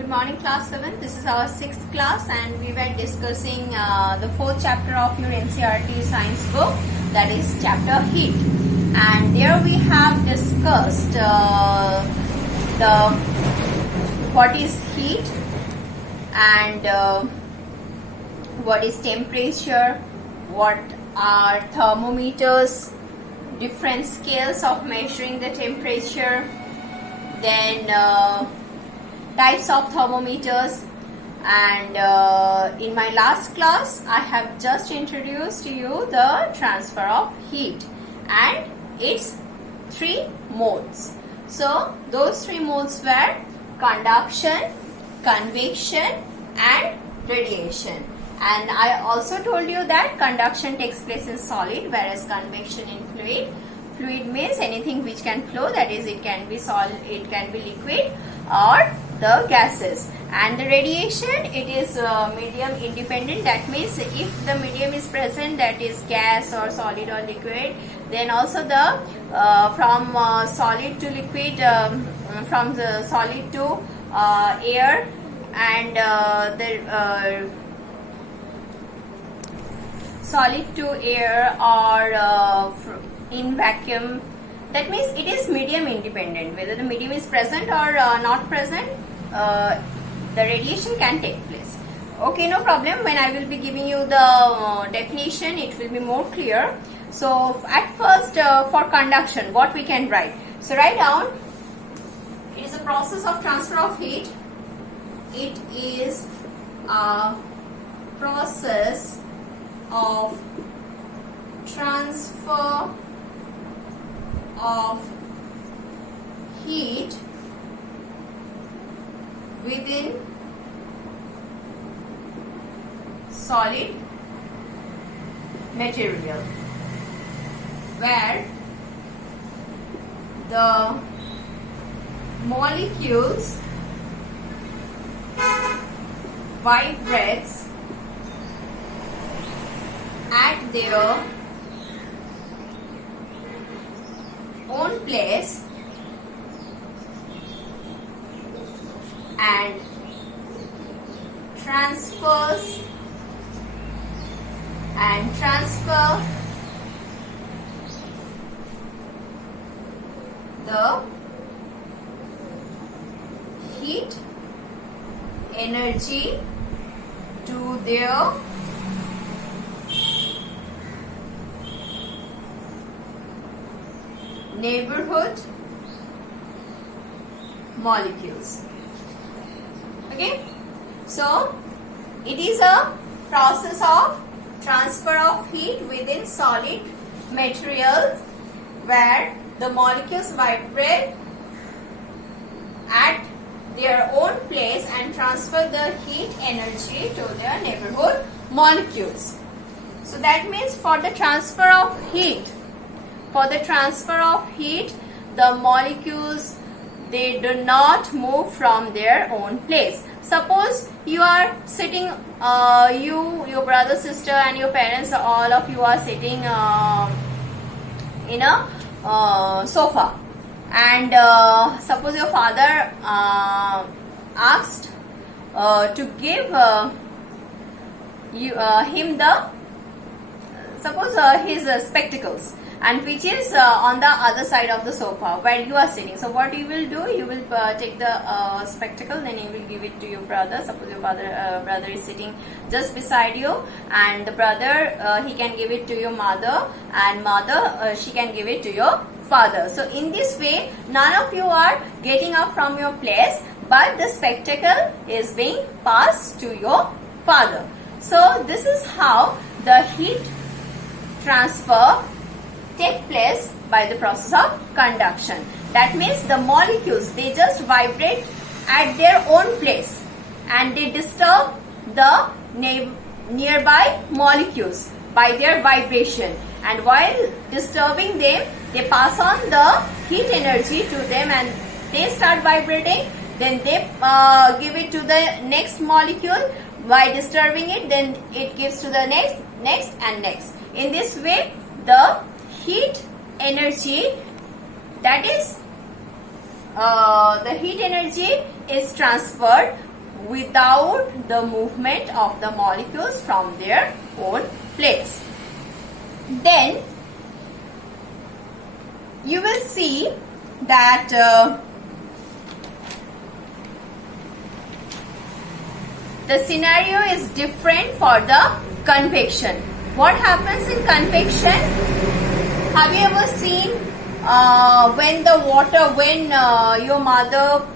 Good morning, class 7. This is our 6th class and we were discussing the 4th chapter of your NCERT science book, that is chapter heat. And there we have discussed what is heat and what is temperature, what are thermometers, different scales of measuring the temperature, then types of thermometers, and in my last class I have just introduced to you the transfer of heat and its 3 modes. So those 3 modes were conduction, convection and radiation. And I also told you that conduction takes place in solid, whereas convection in fluid. Fluid means anything which can flow, that is it can be solid, it can be liquid or the gases. And the radiation, it is medium independent, that means if the medium is present, that is gas or solid or liquid, then also the from solid to liquid, from the solid to air, and the solid to air or in vacuum, that means it is medium independent. Whether the medium is present or not present, the radiation can take place. Okay, no problem. When I will be giving you the definition, it will be more clear. So at first, for conduction, what we can write? So write down, it is a process of transfer of heat. It is a process of transfer of heat within solid material, where the molecules vibrates at their own place and transfer the heat energy to their neighborhood molecules. Okay, so it is a process of transfer of heat within solid materials where the molecules vibrate at their own place and transfer the heat energy to their neighborhood molecules. So that means for the transfer of heat, the molecules, they do not move from their own place. Suppose you are sitting, your brother, sister and your parents, all of you are sitting in a sofa, and suppose your father asked to give him the, suppose his spectacles, and which is on the other side of the sofa where you are sitting. So what you will do, you will take the spectacle, then you will give it to your brother. Suppose your brother is sitting just beside you, and the brother, he can give it to your mother, and mother, she can give it to your father. So in this way, none of you are getting up from your place, but the spectacle is being passed to your father. So this is how the heat transfer take place by the process of conduction. That means the molecules, they just vibrate at their own place and they disturb the nearby molecules by their vibration, and while disturbing them, they pass on the heat energy to them and they start vibrating. Then they give it to the next molecule. By disturbing it, then it gives to the next and next. In this way, the heat energy, that is the heat energy is transferred without the movement of the molecules from their own place. Then you will see that the scenario is different for the convection. What happens in convection? Have you ever seen when your mother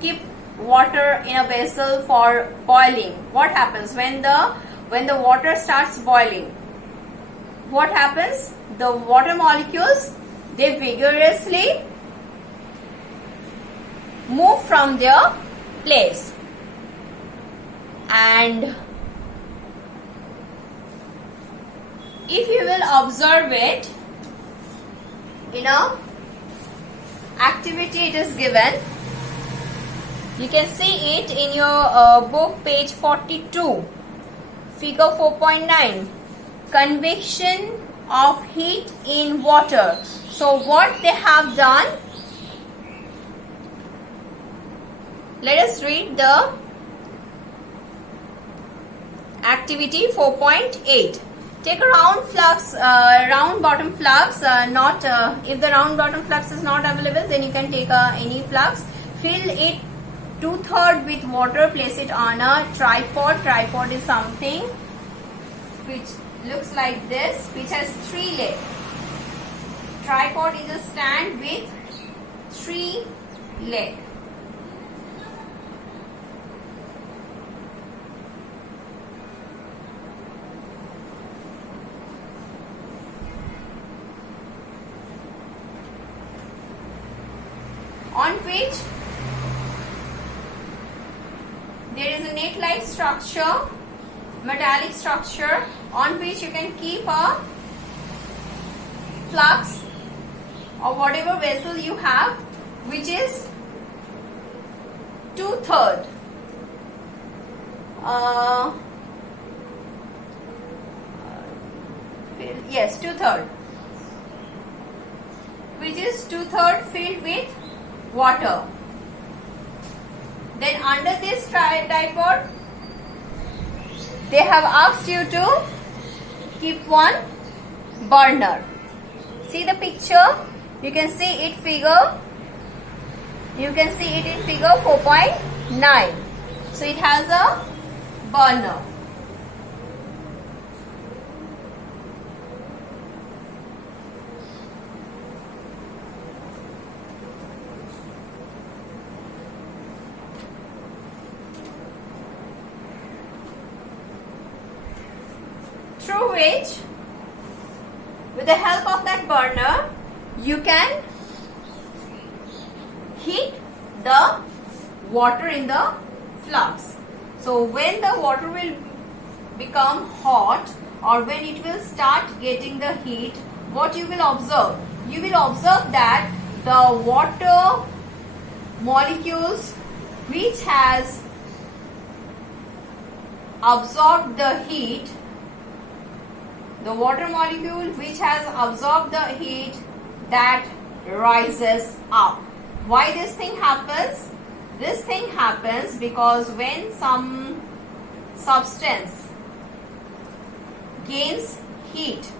keep water in a vessel for boiling? What happens when the water starts boiling? What happens? The water molecules, they vigorously move from their place, and if you will observe it in a activity, it is given. You can see it in your book, page 42, figure 4.9, convection of heat in water. So what they have done, let us read the activity 4.8. Take a round flux, round bottom flux, if the round bottom flux is not available, then you can take any flux. Fill it 2/3 with water, place it on a tripod. Tripod is something which looks like this, which has 3 legs. Tripod is a stand with 3 legs. On which there is a net-like structure, metallic structure, on which you can keep a flux or whatever vessel you have, which is 2/3. Yes, 2/3, which is 2/3 filled with water. Then under this tripod, they have asked you to keep one burner. See the picture? You can see it in figure 4.9. So it has a burner. Through which, with the help of that burner, you can heat the water in the flux. So when the water will become hot, or when it will start getting the heat, what you will observe? You will observe that the water molecules which has absorbed the heat, the water molecule which has absorbed the heat, that rises up. Why this thing happens? This thing happens because when some substance gains heat,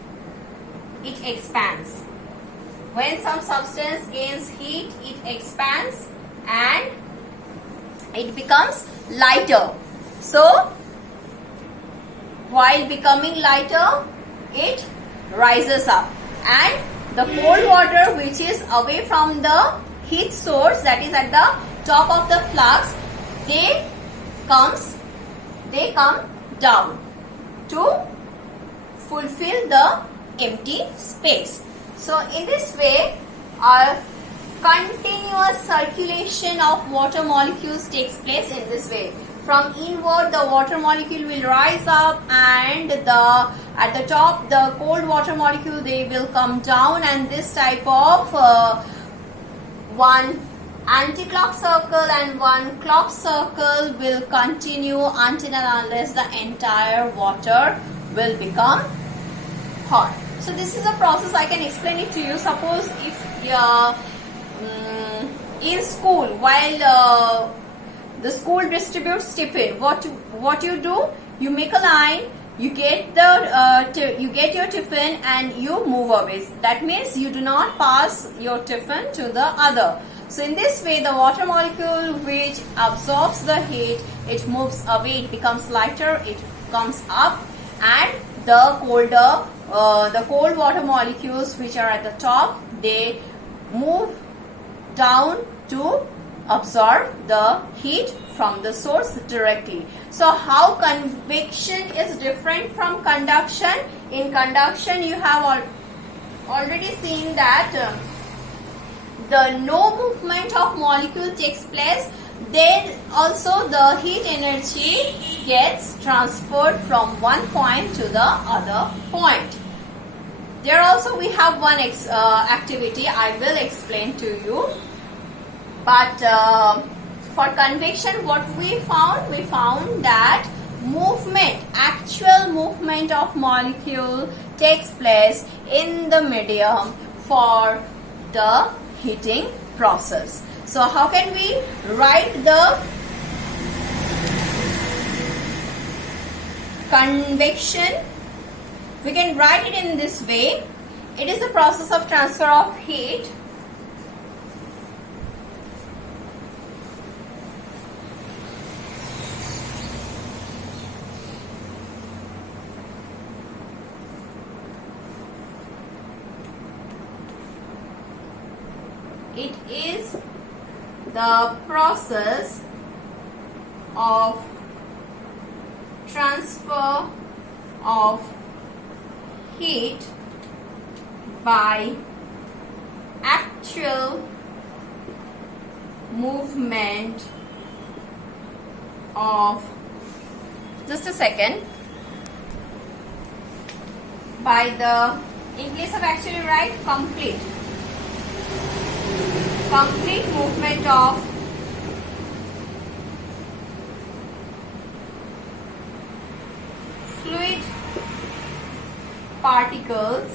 it expands. When some substance gains heat, it expands and it becomes lighter. So while becoming lighter, it rises up, and the cold water which is away from the heat source, that is at the top of the flux, they come down to fulfill the empty space. So in this way, our continuous circulation of water molecules takes place in this way. From inward, the water molecule will rise up, and at the top, the cold water molecule, they will come down, and this type of one anti-clock circle and one clock circle will continue until and unless the entire water will become hot. So this is a process, I can explain it to you. Suppose if in school, while the school distributes tiffin. What you do? You make a line. You get you get your tiffin and you move away. That means you do not pass your tiffin to the other. So in this way, the water molecule which absorbs the heat, it moves away. It becomes lighter. It comes up, and the cold water molecules which are at the top, they move down to absorb the heat from the source directly. So how convection is different from conduction? In conduction, you have already seen that the no movement of molecule takes place. Then also the heat energy gets transferred from one point to the other point. There also we have one activity I will explain to you. But for convection, what we found that actual movement of molecule takes place in the medium for the heating process. So how can we write the convection? We can write it in this way. It is the process of transfer of heat It is the process of transfer of heat by actual movement of, just a second, by the, in place of actually write complete movement of fluid particles,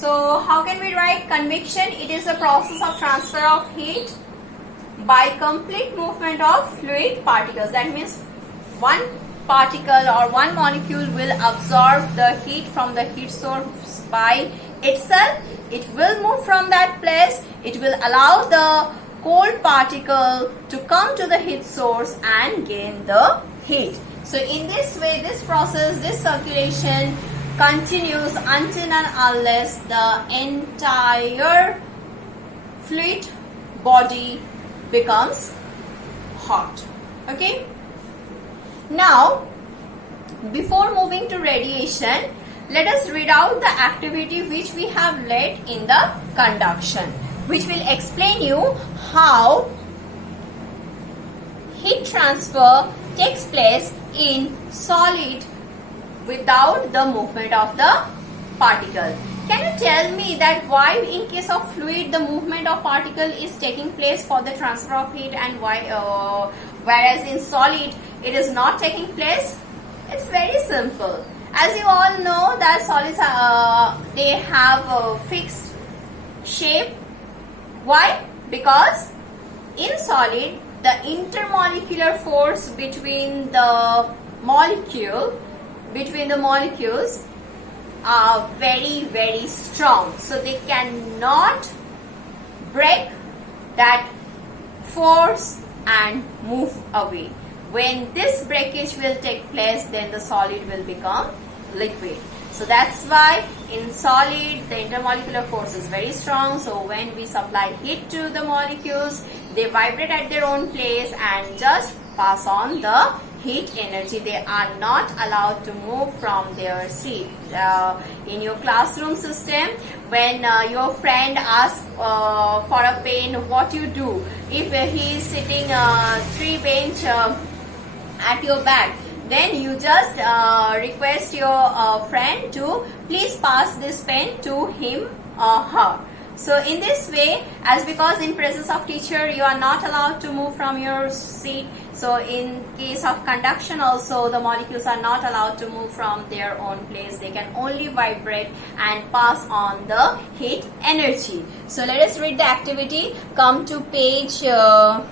So how can we write convection? It is a process of transfer of heat by complete movement of fluid particles. That means one particle or one molecule will absorb the heat from the heat source by itself. It will move from that place. It will allow the cold particle to come to the heat source and gain the heat. So in this way, this process, this circulation continues until and unless the entire fluid body becomes hot. Okay. Now, before moving to radiation, let us read out the activity which we have led in the conduction, which will explain you how heat transfer takes place in solid without the movement of the particle. Can you tell me that why in case of fluid the movement of particle is taking place for the transfer of heat, and why whereas in solid it is not taking place? It's very simple. As you all know that solids they have a fixed shape. Why? Because in solid the intermolecular force between the molecules are very, very strong. So they cannot break that force and move away. When this breakage will take place, then the solid will become liquid. So that's why in solid the intermolecular force is very strong. So when we supply heat to the molecules, they vibrate at their own place and just pass on the heat energy. They are not allowed to move from their seat. In your classroom system, when your friend asks for a pen, what you do? If he is sitting 3 bench at your back, then you just request your friend to please pass this pen to him or her. So in this way, as because in presence of teacher you are not allowed to move from your seat, so in case of conduction also the molecules are not allowed to move from their own place. They can only vibrate and pass on the heat energy. So let us read the activity. Come to page 40.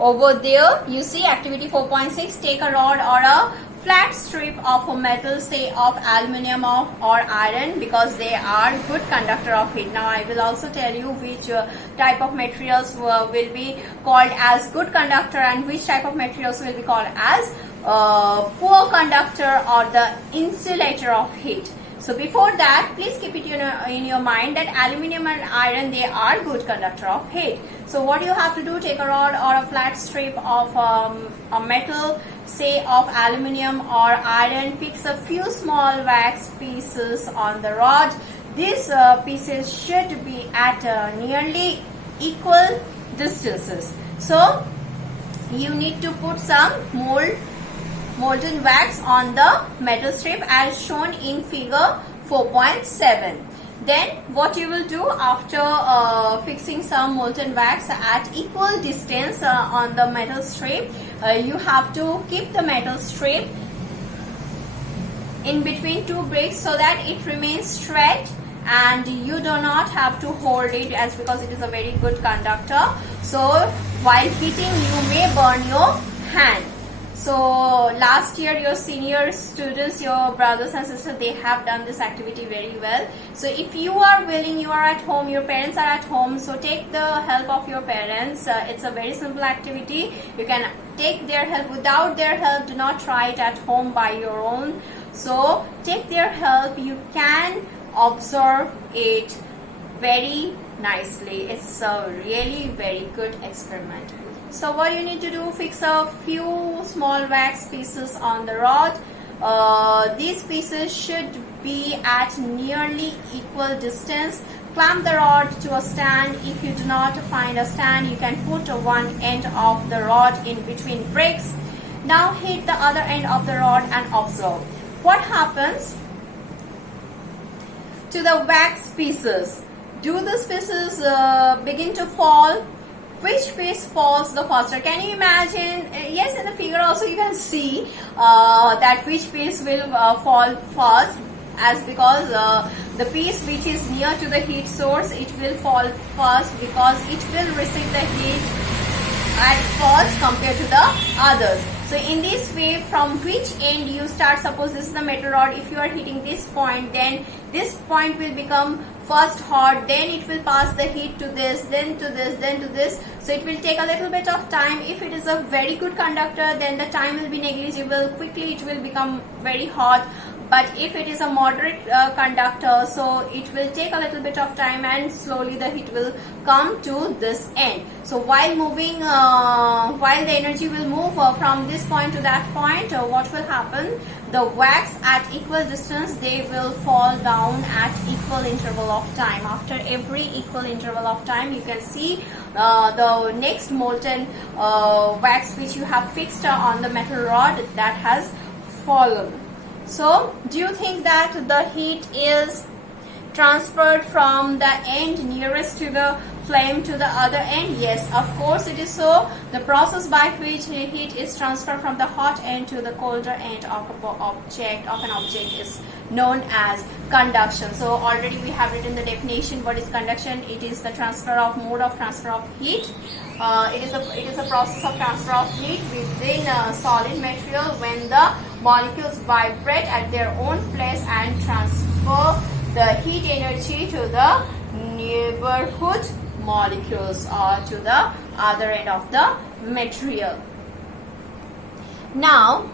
Over there you see activity 4.6. Take a rod or a flat strip of a metal, say of aluminium or iron, because they are good conductor of heat. Now I will also tell you which type of materials will be called as good conductor and which type of materials will be called as poor conductor or the insulator of heat. So before that, please keep it in your mind that aluminium and iron, they are good conductor of heat. So what you have to do, take a rod or a flat strip of a metal, say of aluminium or iron, fix a few small wax pieces on the rod. These pieces should be at nearly equal distances. So you need to put some molten wax on the metal strip as shown in figure 4.7. Then what you will do after fixing some molten wax at equal distance on the metal strip, you have to keep the metal strip in between two bricks so that it remains straight, and you do not have to hold it as because it is a very good conductor. So while heating you may burn your hand. So last year your senior students, your brothers and sisters, they have done this activity very well. So if you are willing, you are at home, your parents are at home, so take the help of your parents. It's a very simple activity. You can take their help. Without their help, do not try it at home by your own. So take their help. You can observe it very nicely. It's a really very good experiment. So what you need to do, fix a few small wax pieces on the rod. These pieces should be at nearly equal distance. Clamp the rod to a stand. If you do not find a stand, you can put one end of the rod in between bricks. Now hit the other end of the rod and observe what happens to the wax pieces. Do these pieces begin to fall? Which piece falls the faster? Can you imagine? Yes, in the figure also you can see that which piece will fall first, as because the piece which is near to the heat source, it will fall first because it will receive the heat at first compared to the others. So in this way, from which end you start, suppose this is the metal rod, if you are hitting this point, then this point will become first hot, then it will pass the heat to this, then to this, then to this. So it will take a little bit of time. If it is a very good conductor, then the time will be negligible. Quickly it will become very hot. But if it is a moderate conductor, so it will take a little bit of time and slowly the heat will come to this end. So while moving, while the energy will move from this point to that point, what will happen? The wax at equal distance, they will fall down at equal interval of time. After every equal interval of time, you can see the next molten wax which you have fixed on the metal rod, that has fallen. So, do you think that the heat is transferred from the end nearest to the flame to the other end? Yes, of course it is so. The process by which heat is transferred from the hot end to the colder end of an object is known as conduction. So already we have written the definition. What is conduction? It is the mode of transfer of heat. It is a process of transfer of heat within a solid material when the molecules vibrate at their own place and transfer the heat energy to the neighborhood molecules or to the other end of the material. Now,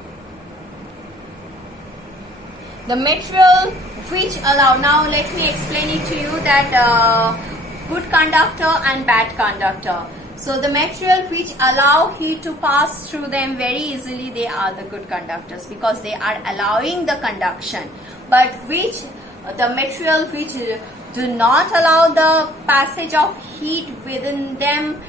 the material which allow, now let me explain it to you that good conductor and bad conductor. So the material which allow heat to pass through them very easily, they are the good conductors because they are allowing the conduction. But the material which do not allow the passage of heat within them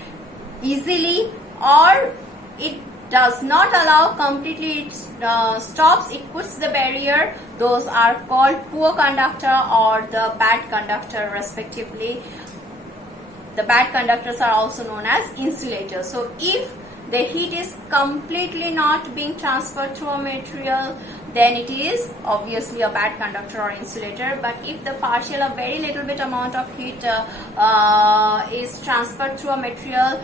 easily, or it does not allow completely, it stops, it puts the barrier those are called poor conductor or the bad conductor respectively. The bad conductors are also known as insulators. So if the heat is completely not being transferred through a material, then it is obviously a bad conductor or insulator. But if the partial or very little bit amount of heat is transferred through a material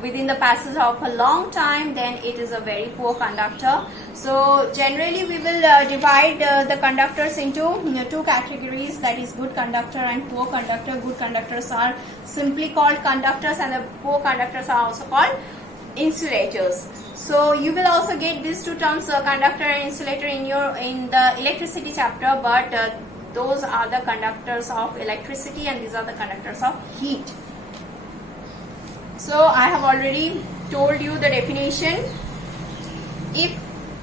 within the passage of a long time, then it is a very poor conductor. So generally we will divide the conductors into two categories, that is good conductor and poor conductor. Good conductors are simply called conductors and the poor conductors are also called insulators. So you will also get these two terms, conductor and insulator, in the electricity chapter, but those are the conductors of electricity and these are the conductors of heat. So I have already told you the definition. If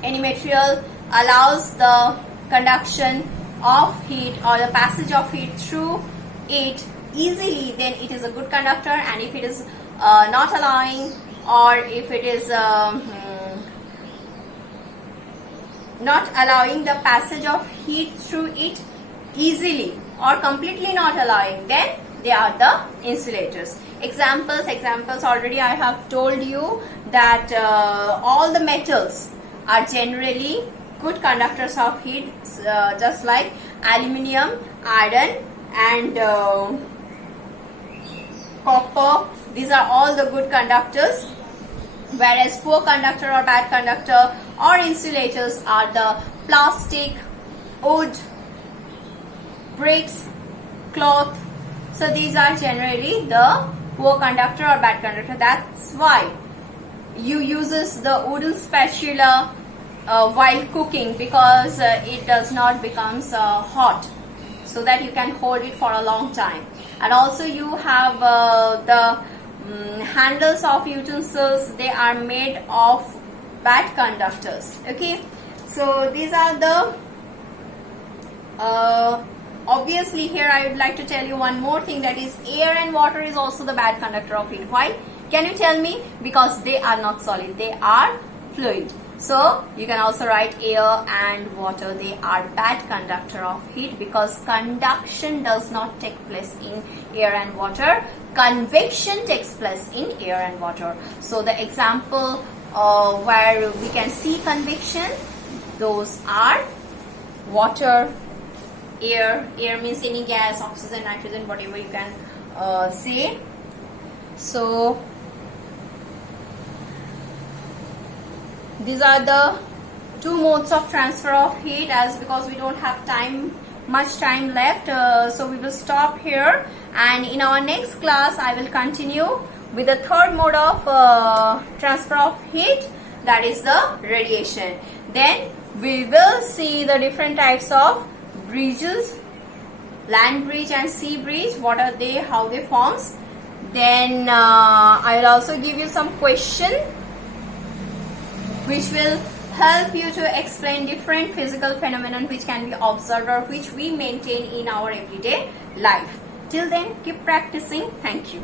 any material allows the conduction of heat or the passage of heat through it easily, then it is a good conductor, and if it is not allowing, or if it is not allowing the passage of heat through it easily or completely not allowing, then they are the insulators. Examples already I have told you that all the metals are generally good conductors of heat, just like aluminium, iron and copper. These are all the good conductors, whereas poor conductor or bad conductor or insulators are the plastic, wood, bricks, cloth. So these are generally the poor conductor or bad conductor. That's why you uses the wooden spatula while cooking, because it does not becomes hot, so that you can hold it for a long time. And also you have the handles of utensils, they are made of bad conductors. Okay, so these are the obviously here I would like to tell you one more thing, that is air and water is also the bad conductor of heat. Why? Can you tell me? Because they are not solid, they are fluid. So you can also write air and water, they are bad conductor of heat, because conduction does not take place in air and water, convection takes place in air and water. So the example where we can see convection, those are water, air means any gas, oxygen, nitrogen, whatever you can say. So these are the two modes of transfer of heat, as because we don't have much time left, so we will stop here, and in our next class I will continue with the third mode of transfer of heat, that is the radiation. Then we will see the different types of bridges, land bridge and sea bridge, what are they, how they forms. Then I will also give you some question which will help you to explain different physical phenomena which can be observed or which we maintain in our everyday life. Till then, keep practicing. Thank you.